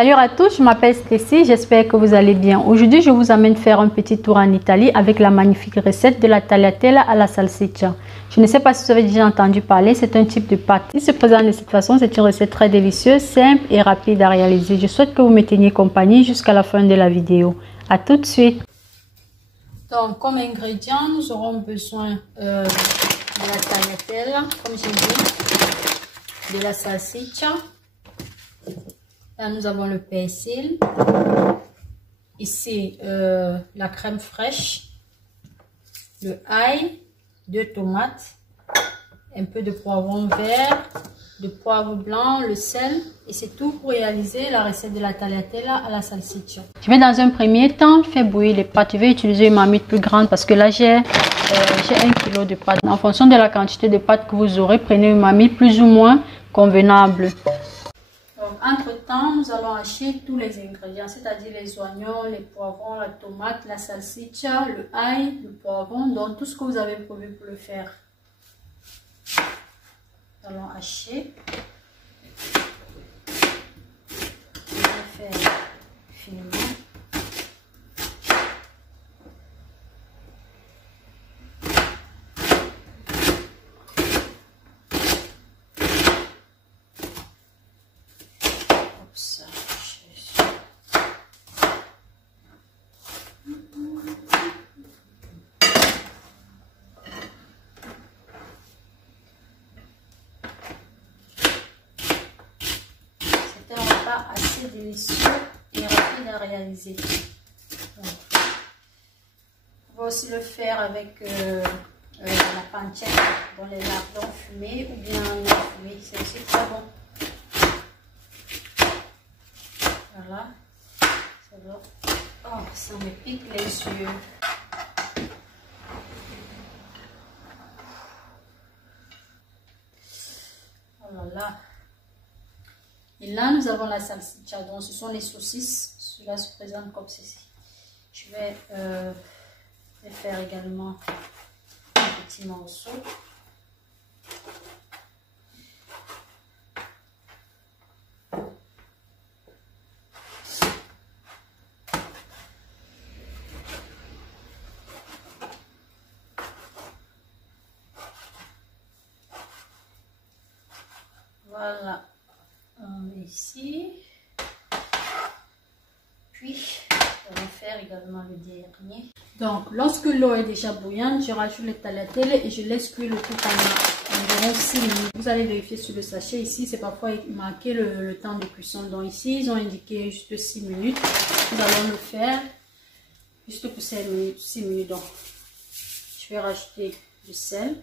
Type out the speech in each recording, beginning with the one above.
Salut à tous, je m'appelle Stacy, j'espère que vous allez bien. Aujourd'hui, je vous amène faire un petit tour en Italie avec la magnifique recette de la tagliatella à la salsiccia. Je ne sais pas si vous avez déjà entendu parler, c'est un type de pâte qui se présente de cette façon. C'est une recette très délicieuse, simple et rapide à réaliser. Je souhaite que vous me teniez compagnie jusqu'à la fin de la vidéo. À tout de suite. Donc, comme ingrédients, nous aurons besoin de la tagliatella, comme j'ai dit, de la salsiccia. Là, nous avons le persil. Ici, la crème fraîche, le ail, 2 tomates, un peu de poivron vert, de poivre blanc, le sel. Et c'est tout pour réaliser la recette de la tagliatella à la salsiccia. Je vais dans un premier temps faire bouillir les pâtes. Je vais utiliser une marmite plus grande parce que là, j'ai 1 kg de pâtes. En fonction de la quantité de pâtes que vous aurez, prenez une marmite plus ou moins convenable. Entre temps, nous allons hacher tous les ingrédients, c'est-à-dire les oignons, les poivrons, la tomate, la salsiccia, le ail, le poivron, donc tout ce que vous avez prévu pour le faire. Nous allons hacher. Je vais faire finement. C'est un repas assez délicieux et rapide à réaliser. Donc, on va aussi le faire avec la pancetta dans les lardons fumés ou bien non fumés. C'est aussi très bon. Voilà. Oh, ça me pique les yeux. Voilà. Et là, nous avons la salsiccia. Donc, ce sont les saucisses. Cela se présente comme ceci. Je vais faire également un petit morceau. Voilà, on met ici. Puis, on va faire également le dernier. Donc, lorsque l'eau est déjà bouillante, je rajoute les tagliatelles et je laisse cuire le tout pendant environ 6 minutes. Vous allez vérifier sur le sachet ici, c'est parfois marqué le temps de cuisson. Donc ici, ils ont indiqué juste 6 minutes. Nous allons le faire juste pour 6 minutes. Donc, je vais rajouter du sel.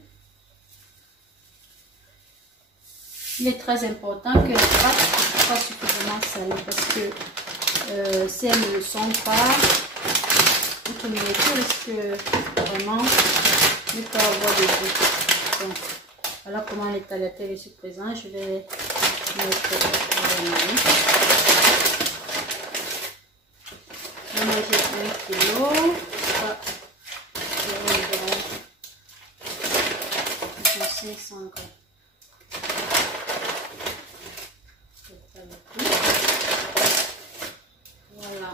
Il est très important que les pâtes soient suffisamment salées parce que si elles ne le sont pas, votre nourriture risque vraiment de ne pas avoir de goût. Donc, voilà comment les tagliatelles se présentent. Je vais mettre je vais manger 1 kg. Ça, 500 grammes. Voilà.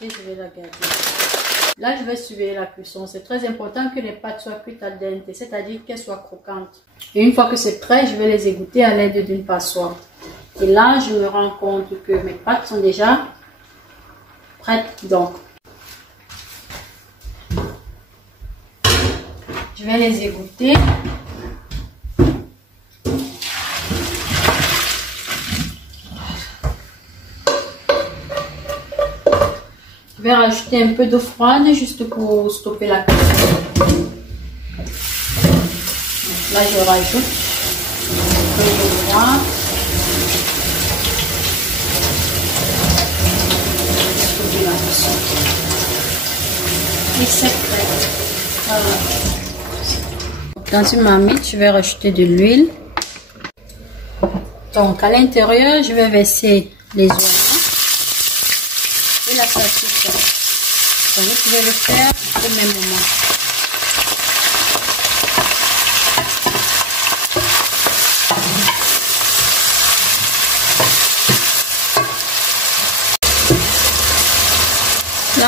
Je vais la garder. Là, je vais surveiller la cuisson. C'est très important que les pâtes soient cuites al dente, c'est-à-dire qu'elles soient croquantes. Et une fois que c'est prêt, je vais les égoutter à l'aide d'une passoire. Et là, je me rends compte que mes pâtes sont déjà prêtes. Donc, je vais les égoutter. Je vais rajouter un peu d'eau froide juste pour stopper la cuisson. Là, je rajoute un peu d'eau froide. Pour stopper la cuisson. Et c'est prêt. Voilà. Dans une marmite, je vais rajouter de l'huile. Donc, à l'intérieur, je vais verser les oignons et la salsiccia. Donc, vous pouvez le faire au même moment.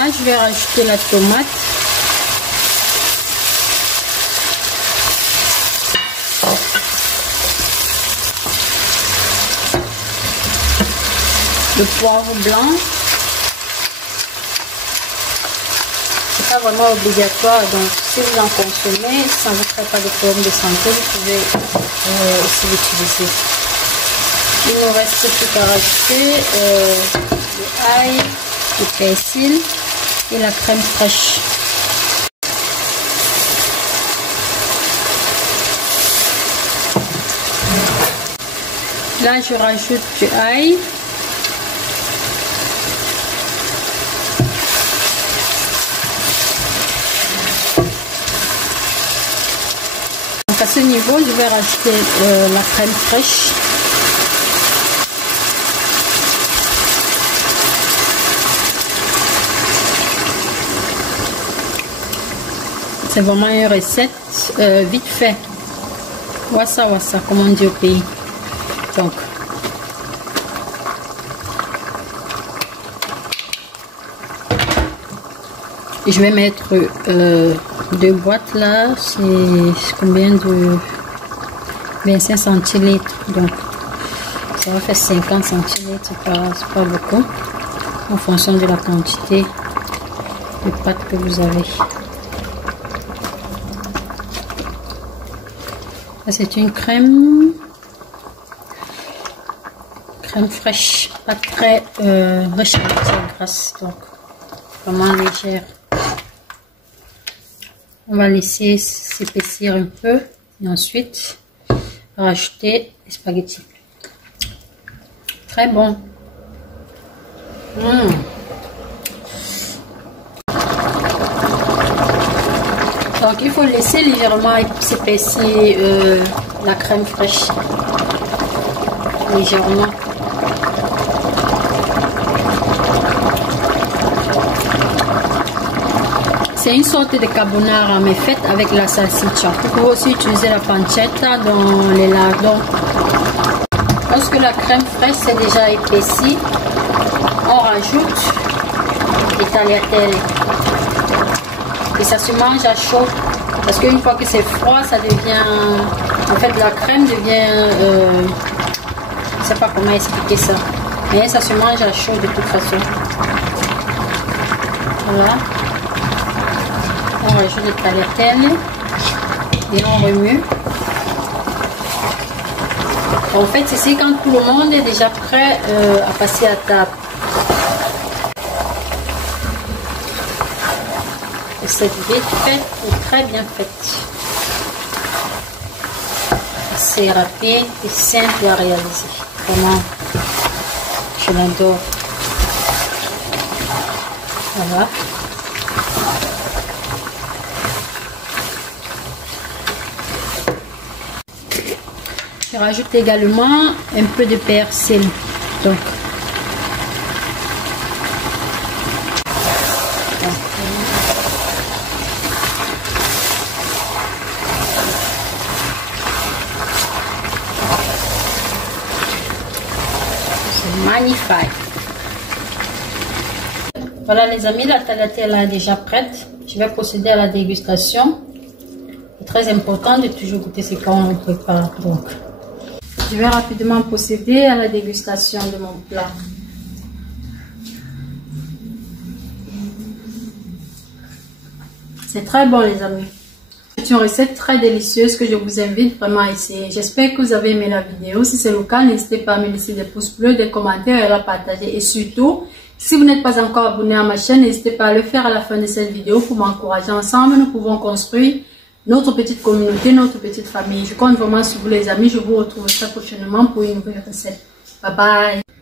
Là, je vais rajouter la tomate. Le poivre blanc. C'est pas vraiment obligatoire, donc si vous en consommez, ça ne vous crée pas de problème de santé, vous pouvez aussi l'utiliser. Il nous reste plus qu'à rajouter le ail, le persil et la crème fraîche. Là, je rajoute du ail. Donc à ce niveau, je vais rajouter la crème fraîche. C'est vraiment une recette vite fait. Wassa wassa, comme on dit au pays. Donc, je vais mettre 2 boîtes là. C'est combien de 25 centilitres. Donc, ça va faire 50 centilitres. C'est pas beaucoup. En fonction de la quantité de pâtes que vous avez. C'est une crème fraîche, pas très riche en matière grasse, donc vraiment légère. On va laisser s'épaissir un peu et ensuite rajouter les spaghettis. Très bon. Donc il faut laisser légèrement s'épaissir la crème fraîche, légèrement. C'est une sorte de carbonara mais faite avec la salsiccia. Vous pouvez aussi utiliser la pancetta dans les lardons. Lorsque la crème fraîche s'est déjà épaissie, on rajoute les tagliatelles. Et ça se mange à chaud. Parce qu'une fois que c'est froid, ça devient... En fait, la crème devient... je ne sais pas comment expliquer ça. Mais ça se mange à chaud de toute façon. Voilà. On rajoute les tagliatelles et on remue. En fait, c'est quand tout le monde est déjà prêt à passer à table. Cette vite faite est très bien faite. C'est rapide et simple à réaliser. Vraiment, je l'adore. Voilà. Je rajoute également un peu de persil. Donc, c'est magnifique. Voilà les amis, la tagliatelle est déjà prête. Je vais procéder à la dégustation. C'est très important de toujours goûter ce qu'on prépare. Donc, je vais rapidement procéder à la dégustation de mon plat. C'est très bon les amis. C'est une recette très délicieuse que je vous invite vraiment à essayer. J'espère que vous avez aimé la vidéo. Si c'est le cas, n'hésitez pas à me laisser des pouces bleus, des commentaires et à la partager. Et surtout, si vous n'êtes pas encore abonné à ma chaîne, n'hésitez pas à le faire à la fin de cette vidéo pour m'encourager. Ensemble, nous pouvons construire notre petite communauté, notre petite famille. Je compte vraiment sur vous les amis. Je vous retrouve très prochainement pour une nouvelle recette. Bye bye.